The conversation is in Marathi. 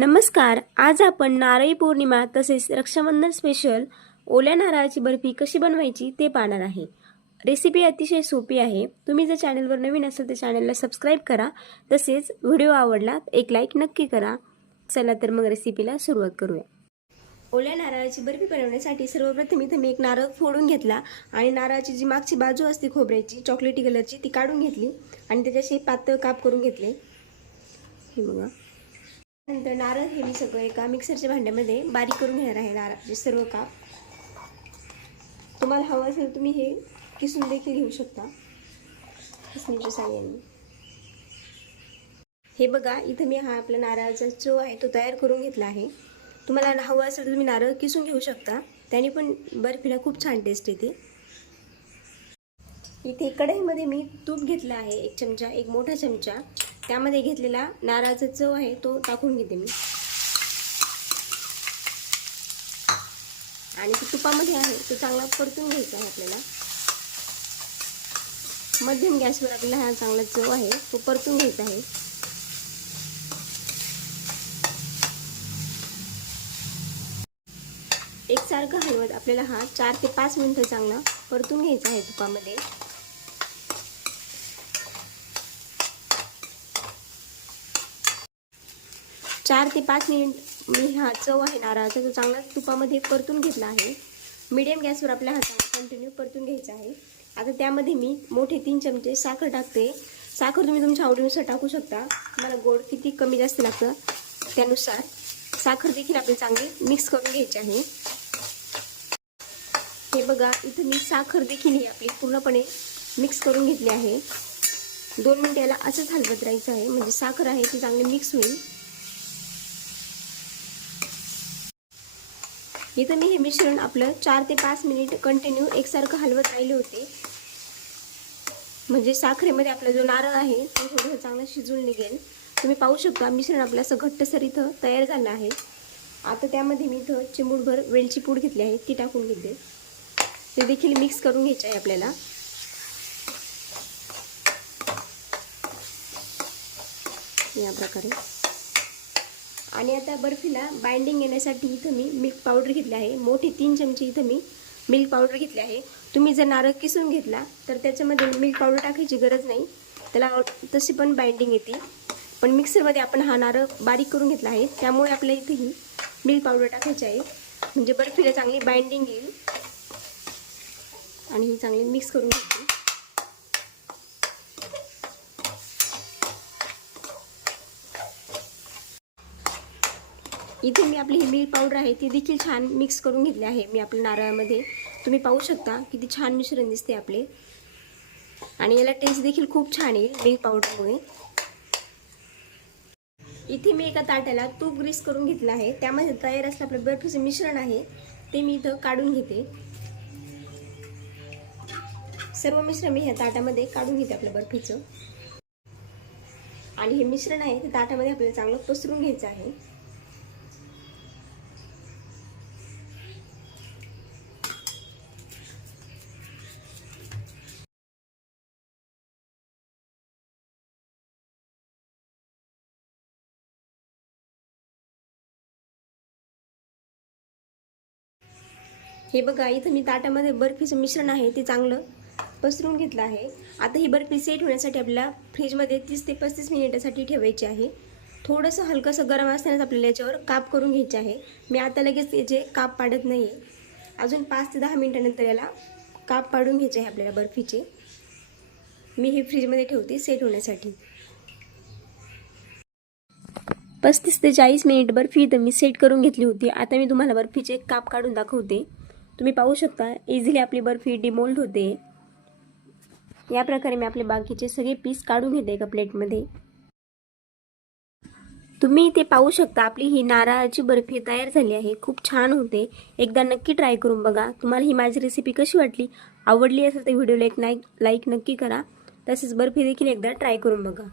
नमस्कार. आज आपण नारळी पौर्णिमा तसेच रक्षाबंधन स्पेशल ओल्या नारळाची बर्फी कशी बनवायची ते पाहणार आहे. रेसिपी अतिशय सोपी आहे. तुम्ही जर चॅनलवर नवीन असाल तर चॅनलला सबस्क्राईब करा. तसेच व्हिडिओ आवडला एक लाईक नक्की करा. चला तर मग रेसिपीला सुरुवात करूया. ओल्या नारळाची बर्फी बनवण्यासाठी सर्वप्रथम इथे मी एक नारळ फोडून घेतला आणि नारळाची जी मागची बाजू असते खोबऱ्याची चॉकलेटी कलरची ती काढून घेतली आणि त्याच्याशी पातळ काप करून घेतले. हे बघा. नंतर नारळ हे मी सगळं एका मिक्सरच्या भांड्यामध्ये बारीक करून घेणार आहे. नारळाचे सर्व काप. तुम्हाला हवं असेल तुम्ही हे किसून देखील घेऊ शकता किसणीच्या साहाय्याने. हे बघा, इथं मी हा आपला नारळाचा चव आहे तो तयार करून घेतला आहे. तुम्हाला हवं असेल तर तुम्ही नारळ किसून घेऊ शकता, त्याने पण बर्फीला खूप छान टेस्ट येते. इथे कढईमध्ये मी तूप घेतला आहे, एक चमचा, एक मोठा चमचा. त्यामध्ये घेतलेला नारळाचा चव आहे तो टाकून घेते मी आणि तो तुपामध्ये आहे तो चांगला परतून घ्यायचा आहे आपल्याला. मध्यम गॅसवर आपल्याला हा चांगला चव आहे तो परतून घ्यायचा आहे. एकसारखं हलवत आपल्याला हा 4 ते 5 मिनिटं चांगला परतून घ्यायचा आहे तुपामध्ये. 4 ते 5 मिनिट मी हा चव आहे नारळाचा तो चांगला तुपामध्ये परतून घेतला आहे. मीडियम गॅसवर आपल्याला हा चांगला कंटिन्यू परतून घ्यायचा आहे. आता त्यामध्ये मी मोठे 3 चमचे साखर टाकते. साखर तुम्ही तुमच्या आवडीनुसार टाकू शकता. तुम्हाला गोड किती कमी जास्त लागतं त्यानुसार. साखर देखील आपली चांगली मिक्स करून घ्यायची आहे. हे बघा, इथं मी साखर देखील ही आपली पूर्णपणे मिक्स करून घेतली आहे. 2 मिनिटं याला असंच हलवत राहायचं आहे म्हणजे साखर आहे ती चांगली मिक्स होईल. इथं मी हे मिश्रण आपलं 4 ते 5 मिनिट कंटिन्यू एकसारखं हलवत राहिले होते म्हणजे साखरेमध्ये आपला जो नारळ आहे तो थोडंसं चांगलं शिजून निघेल. तुम्ही पाहू शकता मिश्रण आपलं असं घट्टसर इथं तयार झालं आहे. आता त्यामध्ये मी इथं चिमूटभर वेलची पूड घेतली आहे ती टाकून घेते. ते देखील मिक्स करून घ्यायचे आहे आपल्याला. या प्रकारे. आणि आता बर्फीला बाइंडिंग येण्यासाठी इथं मी मिल्क पावडर घेतली आहे. मोठे 3 चमचे इथं मी मिल्क पावडर घेतली आहे. तुम्ही जर नारळ किसून घेतला तर त्याच्यामध्ये मिल्क पावडर टाकायची गरज नाही, त्याला तशी पण बाइंडिंग येते. पण मिक्सरमध्ये आपण हा नारळ बारीक करून घेतला आहे त्यामुळे आपल्याला इथेही मिल्क पावडर टाकायची आहे म्हणजे बर्फीला चांगली बाइंडिंग येईल. आणि ही चांगली मिक्स करून घेते. इथे मी आपली ही मिल्क पावडर आहे ती देखील छान मिक्स करून घेतली आहे मी आपल्या नारळामध्ये. तुम्ही पाहू शकता किती छान मिश्रण दिसते आपले आणि याला टेस्ट देखील खूप छान येईल मिल्क पावडरमुळे. इथे मी एका ताटाला तूप ग्रीस करून घेतलं आहे. त्यामध्ये तयार असलेलं आपलं बर्फीचं मिश्रण आहे ते मी इथं काढून घेते. सर्व मिश्रण मी ह्या ताटामध्ये काढून घेते आपल्या बर्फीचं. आणि हे मिश्रण आहे ते ताटामध्ये आपल्याला चांगलं पसरून घ्यायचं आहे. हे बघा, इथं मी ताटामध्ये बर्फीचं मिश्रण आहे ते चांगलं पसरून घेतलं आहे. आता ही बर्फी सेट होण्यासाठी आपल्याला फ्रीजमध्ये 30 ते 35 मिनिटासाठी ठेवायची आहे. थोडंसं हलकंसं गरम असतानाच आपल्याला याच्यावर काप करून घ्यायचे आहे. मी आता लगेच याचे काप पाडत नाही आहे. अजून 5 ते 10 मिनिटानंतर याला काप पाडून घ्यायचे आहे आपल्याला बर्फीचे. मी हे फ्रीजमध्ये ठेवते सेट होण्यासाठी. 35 ते 40 मिनिट बर्फी इथं मी सेट करून घेतली होती. आता मी तुम्हाला बर्फीचे काप काढून दाखवते. तुम्ही पाहू शकता इझिली आपली बर्फी डिमोल्ड होते. या प्रकारे मी आपले बाकीचे सगळे पीस काढून घेते एका प्लेटमध्ये. तुम्ही इथे पाहू शकता आपली ही नारळाची बर्फी तयार झाली आहे. खूप छान होते. एकदा नक्की ट्राय करून बघा. तुम्हाला ही माझी रेसिपी कशी वाटली, आवडली असेल तर व्हिडिओला एक लाईक नक्की करा. तसेच बर्फी देखील एकदा ट्राय करून बघा.